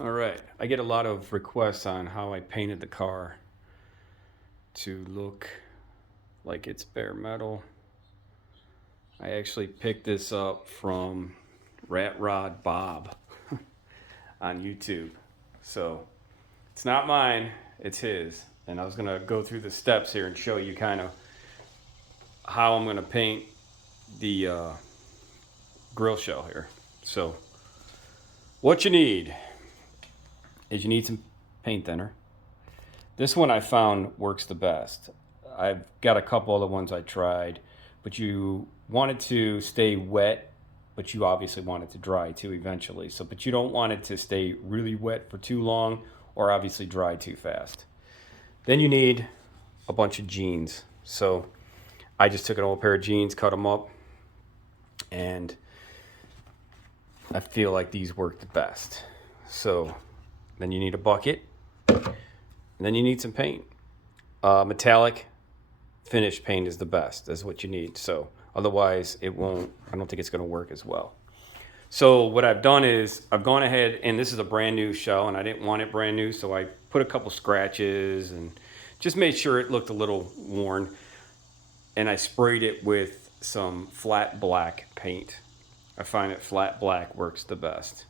All right, I get a lot of requests on how I painted the car to look like it's bare metal. I actually picked this up from Rat Rod Bob on YouTube. So it's not mine, it's his. And I was gonna go through the steps here and show you kind of how I'm gonna paint the grill shell here. So what you need is you need some paint thinner. This one I found works the best. I've got a couple other ones I tried, but you want it to stay wet, but you obviously want it to dry too eventually. So, but you don't want it to stay really wet for too long or obviously dry too fast. Then you need a bunch of jeans. So I just took an old pair of jeans, cut them up, and I feel like these work the best. So then you need a bucket, and then you need some paint. Metallic finish paint is the best. That's what you need. So otherwise it won't, I don't think it's going to work as well. So what I've done is I've gone ahead, and this is a brand new shell and I didn't want it brand new. So I put a couple scratches and just made sure it looked a little worn. And I sprayed it with some flat black paint. I find that flat black works the best.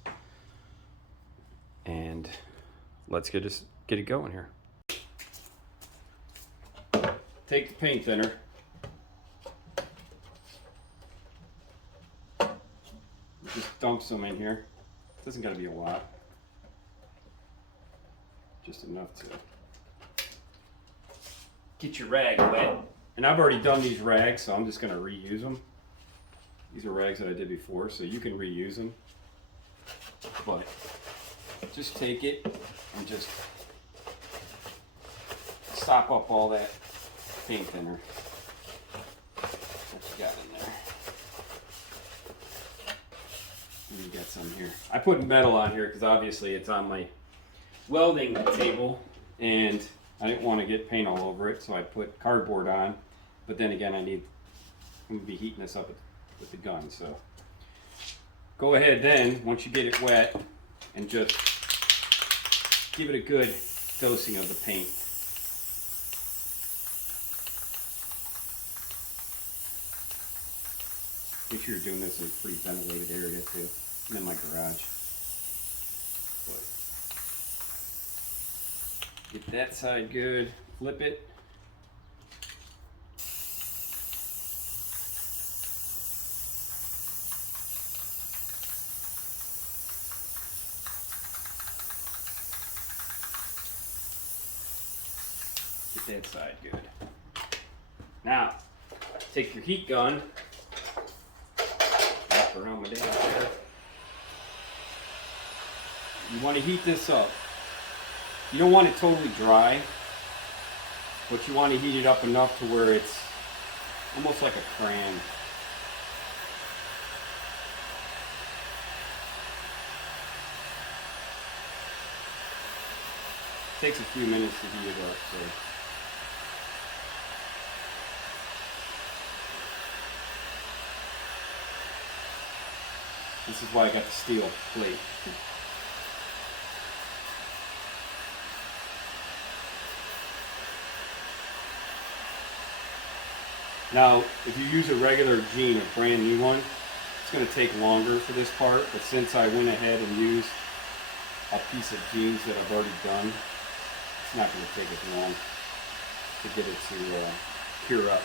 And let's get it going here. Take the paint thinner. Just dump some in here. It doesn't got to be a lot. Just enough to get your rag wet. And I've already done these rags, so I'm just going to reuse them. These are rags that I did before, so you can reuse them. But just take it and just sop up all that paint thinner that you got in there. And you got some here. I put metal on here because obviously it's on my welding table and I didn't want to get paint all over it, so I put cardboard on. But then again, I'm going to be heating this up with the gun. So go ahead then, once you get it wet, and just give it a good dosing of the paint. Make sure you're doing this in a pretty ventilated area too. I'm in my garage. But get that side good, flip it. Get that side good. Now, take your heat gun, wrap around my damn hair. You want to heat this up. You don't want it totally dry, but you want to heat it up enough to where it's almost like a crayon. It takes a few minutes to heat it up, so. This is why I got the steel plate. Now, if you use a regular jean, a brand new one, it's going to take longer for this part, but since I went ahead and used a piece of jeans that I've already done, it's not going to take as long to get it to cure up.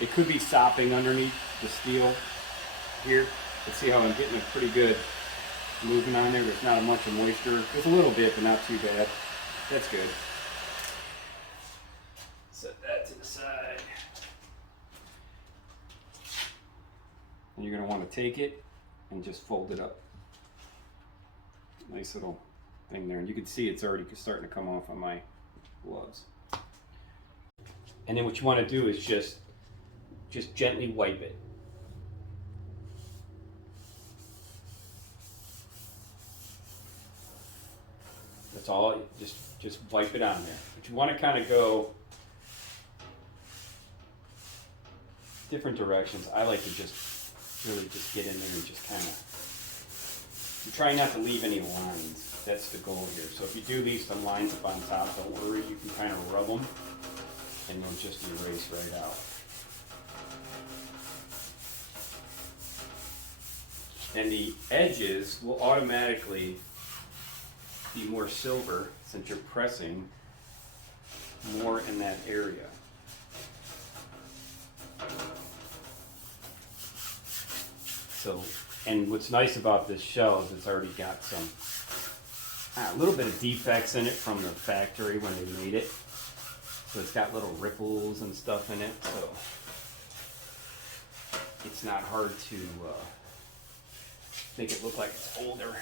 It could be sopping underneath the steel here. Let's see how I'm getting a pretty good movement on there. There's not much of moisture. There's a little bit, but not too bad. That's good. Set that to the side. And you're going to want to take it and just fold it up. Nice little thing there. And you can see it's already starting to come off on my gloves. And then what you want to do is just gently wipe it. That's all. Just wipe it on there. But you want to kind of go different directions. I like to just really just get in there and just kind of. You try not to leave any lines. That's the goal here. So if you do leave some lines up on top, don't worry. You can kind of rub them, and they'll just erase right out. And the edges will automatically be more silver since you're pressing more in that area. So, and what's nice about this shell is it's already got some a little bit of defects in it from the factory when they made it. So it's got little ripples and stuff in it, so it's not hard to make it look like it's older.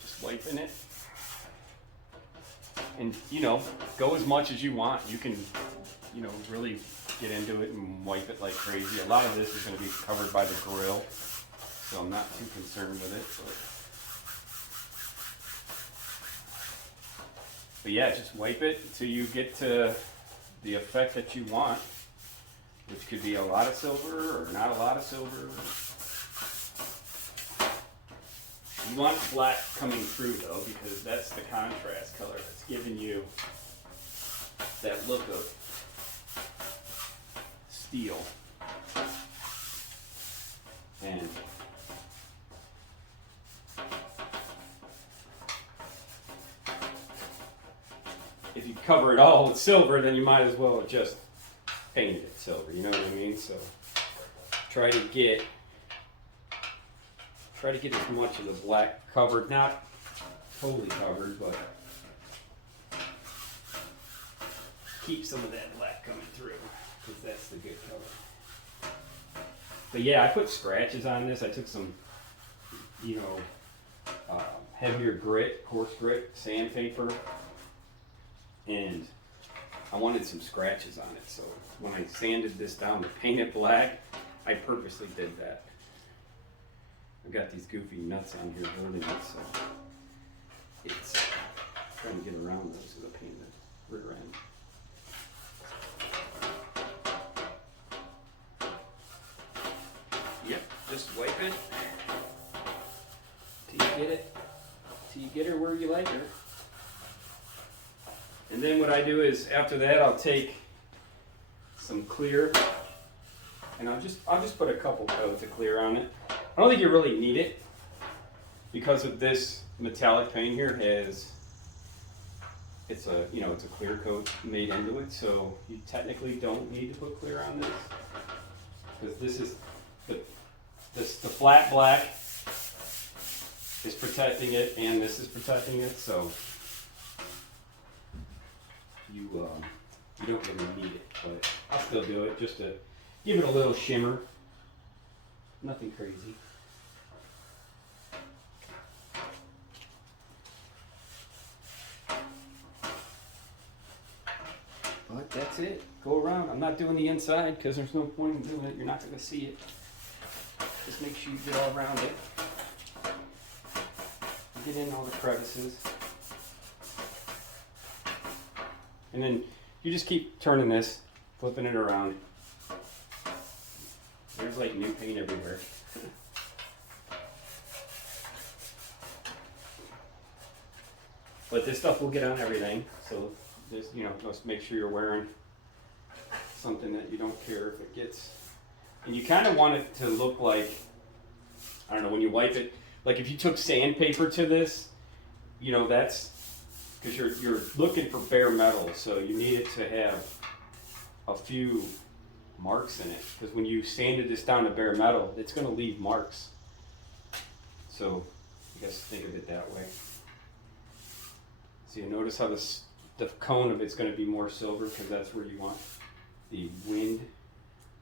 Just wiping it. And, you know, go as much as you want. You can, you know, really get into it and wipe it like crazy. A lot of this is going to be covered by the grill, so I'm not too concerned with it. But yeah, just wipe it until you get to the effect that you want, which could be a lot of silver or not a lot of silver. You want black coming through though, because that's the contrast color. It's giving you that look of steel. And if you cover it all with silver, then you might as well have just painted it silver, you know what I mean? So try to get as much of the black covered, not totally covered, but keep some of that black coming through, because that's the good color. But yeah, I put scratches on this. I took some, you know, heavier grit, coarse grit, sandpaper, and I wanted some scratches on it. So when I sanded this down to paint it black, I purposely did that. I've got these goofy nuts on here holding it, so it's trying to get around those with a paint the rear end. Yep, just wipe it till you get her where you like her. And then what I do is after that I'll take some clear and I'll just put a couple coats of clear on it. I don't think you really need it because of this metallic paint here it's a clear coat made into it, so you technically don't need to put clear on this because this is the flat black is protecting it and this is protecting it, so you don't really need it, but I'll still do it just to give it a little shimmer. Nothing crazy. But that's it. Go around. I'm not doing the inside because there's no point in doing it. You're not going to see it. Just make sure you get all around it. Get in all the crevices. And then you just keep turning this, flipping it around. There's like new paint everywhere. But this stuff will get on everything, so just, just make sure you're wearing something that you don't care if it gets. And you kind of want it to look like, I don't know, when you wipe it, like if you took sandpaper to this, that's because you're looking for bare metal, so you need it to have a few marks in it, because when you sanded this down to bare metal, it's going to leave marks. So I guess think of it that way. So you notice how the cone of it's going to be more silver because that's where you want the wind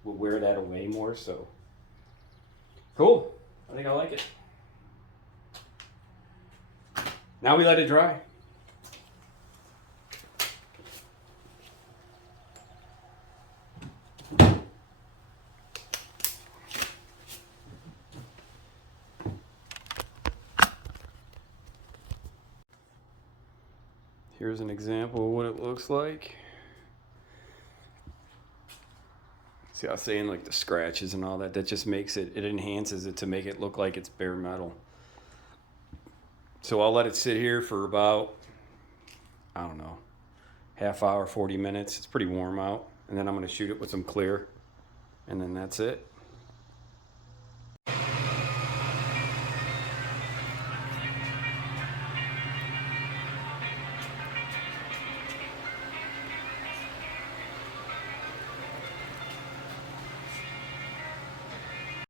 will wear that away more. So cool. I think I like it. Now we let it dry. Here's an example of what it looks like. See, I was saying like the scratches and all that, that just makes it, it enhances it to make it look like it's bare metal. So I'll let it sit here for about, I don't know, half hour, 40 minutes. It's pretty warm out. And then I'm going to shoot it with some clear. And then that's it.